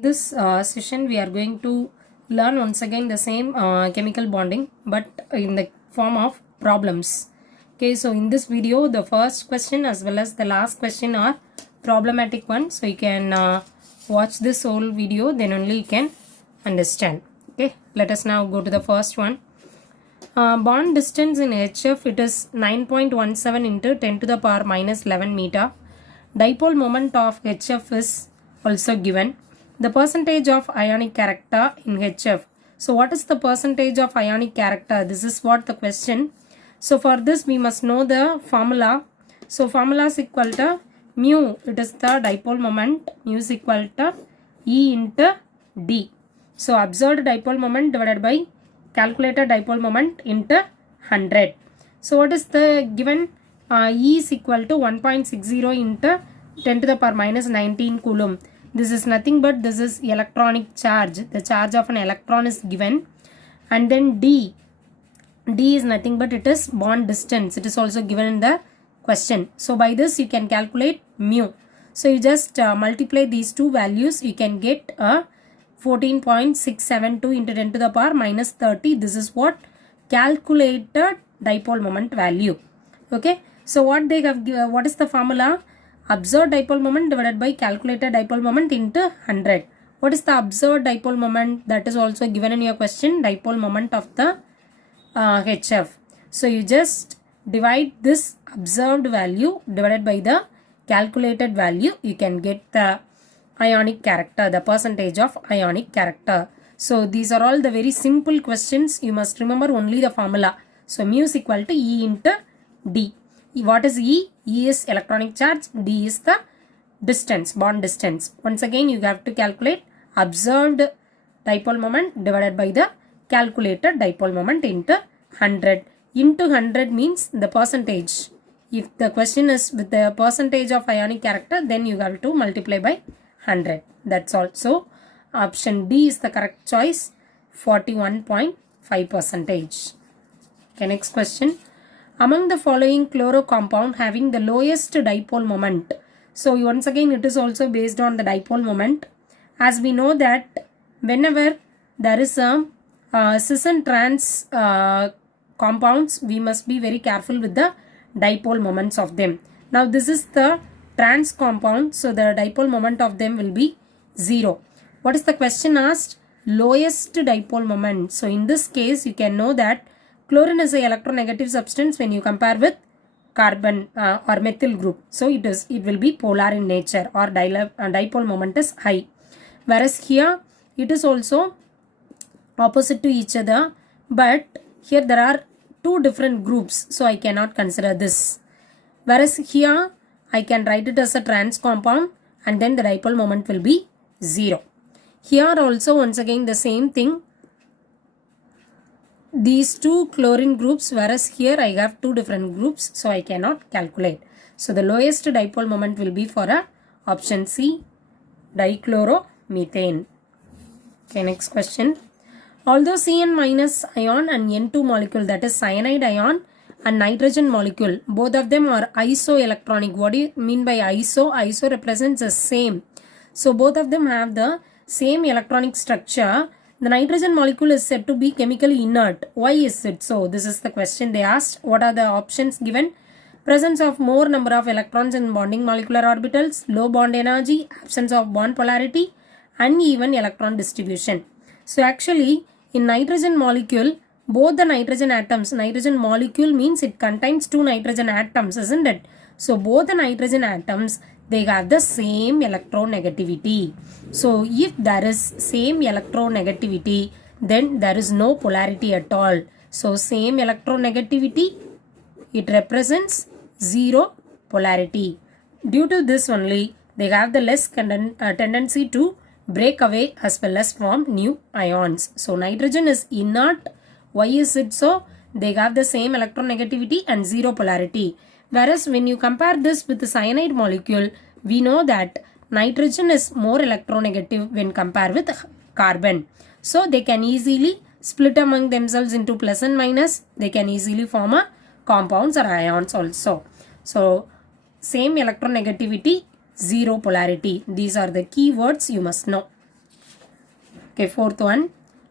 This session we are going to learn once again the same chemical bonding but in the form of problems. Okay, so in this video the first question as well as the last question are problematic ones, so you can watch this whole video, then only you can understand. Okay, let us now go to the first one. Bond distance in HF, it is 9.17 into 10 to the power minus 11 meter. Dipole moment of HF is also given. The percentage of ionic character in HF. So what is the percentage of ionic character? This is what the question. So for this we must know the formula. So formula is equal to mu, it is the dipole moment, mu is equal to E into D. So observed dipole moment divided by calculated dipole moment into 100. So what is the given? E is equal to 1.60 into 10 to the power minus 19 coulomb. This is nothing but this is electronic charge. The charge of an electron is given. And then D is nothing but it is bond distance. It is also given in the question. So by this you can calculate mu. So you just multiply these two values. You can get 14.672 into 10 to the power minus 30. This is what calculated dipole moment value. Okay. So what they have given, what is the formula? Observed dipole moment divided by calculated dipole moment into 100. What is the observed dipole moment? That is also given in your question. Dipole moment of the HF. So you just divide this observed value divided by the calculated value. You can get the ionic character, the percentage of ionic character. So these are all the very simple questions. You must remember only the formula. So mu is equal to E into D. What is E? E is electronic charge, D is the distance, bond distance. Once again you have to calculate observed dipole moment divided by the calculated dipole moment into 100. Into 100 means the percentage. If the question is with the percentage of ionic character, then you have to multiply by 100. That's all. So option D is the correct choice, 41.5%. Okay, next question. Among the following chloro compound having the lowest dipole moment. So once again it is also based on the dipole moment. As we know that whenever there is a cis and trans compounds, we must be very careful with the dipole moments of them. Now this is the trans compound, so the dipole moment of them will be 0. What is the question asked? Lowest dipole moment. So in this case you can know that chlorine is an electronegative substance when you compare with carbon or methyl group. So it will be polar in nature, or dipole moment is high. Whereas here it is also opposite to each other, but here there are two different groups, so I cannot consider this. Whereas here I can write it as a trans compound and then the dipole moment will be 0. Here also once again the same thing. These two chlorine groups, whereas here I have two different groups, so I cannot calculate. So the lowest dipole moment will be for option C, dichloromethane. Okay, next question. Although Cn minus ion and N2 molecule, that is cyanide ion and nitrogen molecule, both of them are isoelectronic. What do you mean by iso? Iso represents the same. So both of them have the same electronic structure. The nitrogen molecule is said to be chemically inert. Why is it so? This is the question they asked. What are the options given? Presence of more number of electrons in bonding molecular orbitals, low bond energy, absence of bond polarity, uneven electron distribution. So actually in nitrogen molecule, both the nitrogen atoms, nitrogen molecule means it contains two nitrogen atoms, isn't it? So both the nitrogen atoms, they have the same electronegativity. So if there is same electronegativity, then there is no polarity at all. So same electronegativity, it represents 0 polarity. Due to this only, they have the less tendency to break away as well as form new ions. So nitrogen is inert. Why is it so? They have the same electronegativity and 0 polarity. Whereas when you compare this with the cyanide molecule, we know that nitrogen is more electronegative when compared with carbon. So they can easily split among themselves into plus and minus. They can easily form a compounds or ions also. So same electronegativity, 0 polarity. These are the key words you must know. Okay, fourth one.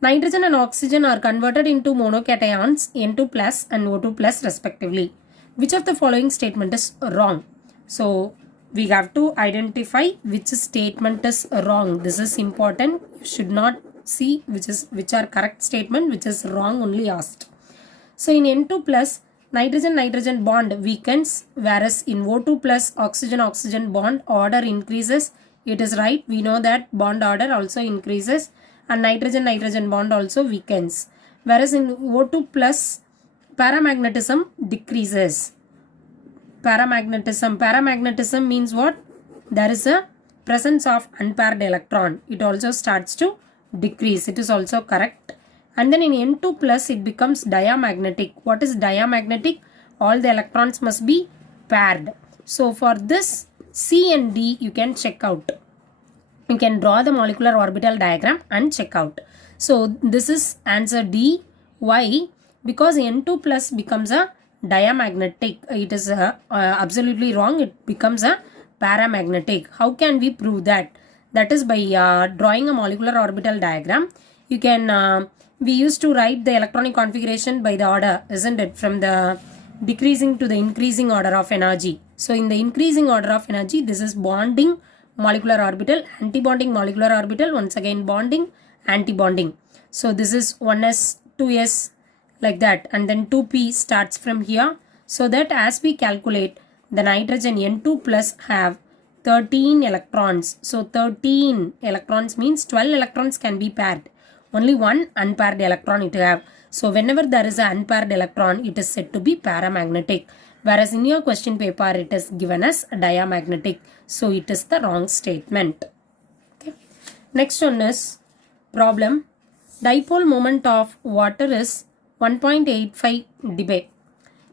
Nitrogen and oxygen are converted into monocations N2 plus and O2 plus respectively. Which of the following statement is wrong? So we have to identify which statement is wrong. This is important. You should not see which are correct statement, which is wrong only asked. So in N2 plus, nitrogen-nitrogen bond weakens, whereas in O2 plus, oxygen-oxygen bond order increases. It is right. We know that bond order also increases and nitrogen-nitrogen bond also weakens. Whereas in O2 plus, paramagnetism decreases. Paramagnetism means what? There is a presence of unpaired electron. It also starts to decrease. It is also correct. And then in N2 plus it becomes diamagnetic. What is diamagnetic? All the electrons must be paired. So for this C and D you can check out. You can draw the molecular orbital diagram and check out. So this is answer D. Why? Because N2 plus becomes a diamagnetic. It is absolutely wrong. It becomes a paramagnetic. How can we prove that? That is by drawing a molecular orbital diagram. You can we used to write the electronic configuration by the order, isn't it? From the decreasing to the increasing order of energy. So in the increasing order of energy, this is bonding molecular orbital, antibonding molecular orbital, once again bonding, antibonding. So this is 1s, 2s, like that, and then 2p starts from here. So that as we calculate, the nitrogen N2 plus have 13 electrons. So 13 electrons means 12 electrons can be paired. Only one unpaired electron it have. So whenever there is an unpaired electron, it is said to be paramagnetic. Whereas in your question paper, it is given as diamagnetic. So it is the wrong statement. Okay. Next one is problem. Dipole moment of water is 1.85 dB.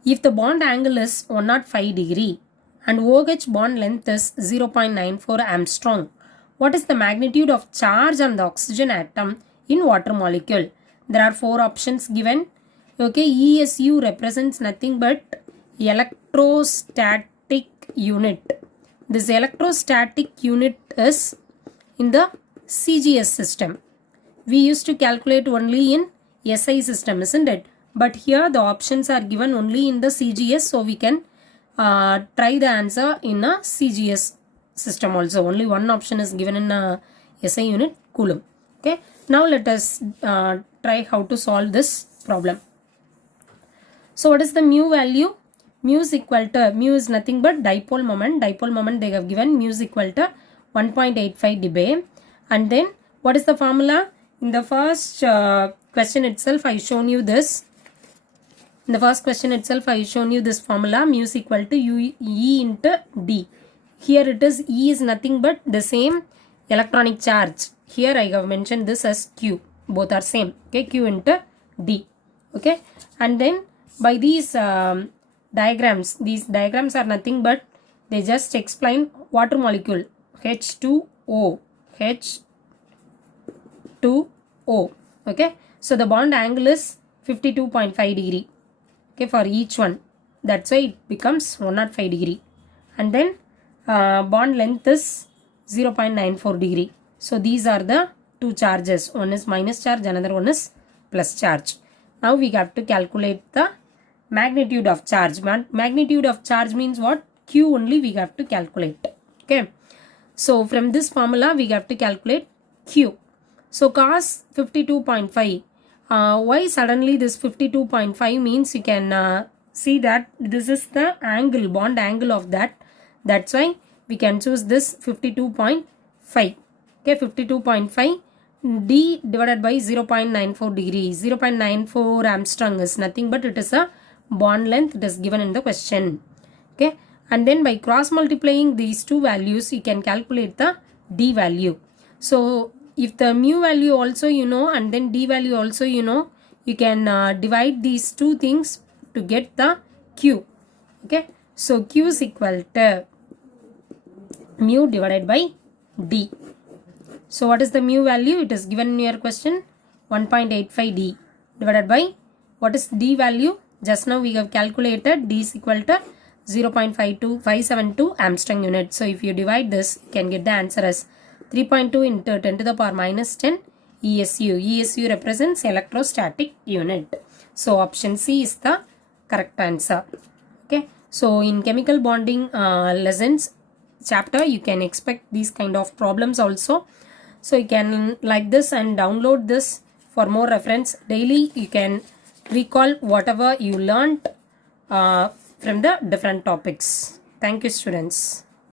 If the bond angle is 105 degree and OH bond length is 0.94 Armstrong, what is the magnitude of charge on the oxygen atom in water molecule? There are 4 options given. Okay, ESU represents nothing but electrostatic unit. This electrostatic unit is in the CGS system. We used to calculate only in SI system, isn't it? But here the options are given only in the CGS, so we can try the answer in a CGS system also. Only one option is given in a SI unit, Coulomb. Okay. Now let us try how to solve this problem. So what is the mu value? Mu is equal to, mu is nothing but dipole moment. Dipole moment they have given, mu is equal to 1.85 dB. And then what is the formula? In the first question itself, I shown you this. In the first question itself, I shown you this formula. Mu is equal to E into D. Here it is, E is nothing but the same electronic charge. Here I have mentioned this as Q. Both are same. Okay, Q into D. Okay. And then by these diagrams are nothing but they just explain water molecule H2O. H2O. Okay. So the bond angle is 52.5 degree. Okay, for each one. That's why it becomes 105 degree. And then bond length is 0.94 degree. So these are the two charges. One is minus charge, another one is plus charge. Now we have to calculate the magnitude of charge. Magnitude of charge means what? Q only we have to calculate. Okay. So from this formula we have to calculate Q. So cos 52.5. Why suddenly this 52.5 means you can see that this is the angle, bond angle of that. That's why we can choose this 52.5. Okay, 52.5 D divided by 0.94 degree. 0.94 Armstrong is nothing but it is a bond length. It is given in the question. Okay, and then by cross multiplying these two values, you can calculate the D value. So if the mu value also you know and then D value also you know, you can divide these two things to get the Q. Okay, so Q is equal to mu divided by D. So what is the mu value? It is given in your question 1.85 D divided by what is D value? Just now we have calculated D is equal to 0.52572 Armstrong unit. So if you divide this, you can get the answer as 3.2 into 10 to the power minus 10 ESU. ESU represents electrostatic unit. So option C is the correct answer. Okay. So in chemical bonding lessons chapter, you can expect these kind of problems also. So you can like this and download this for more reference. Daily you can recall whatever you learned from the different topics. Thank you, students.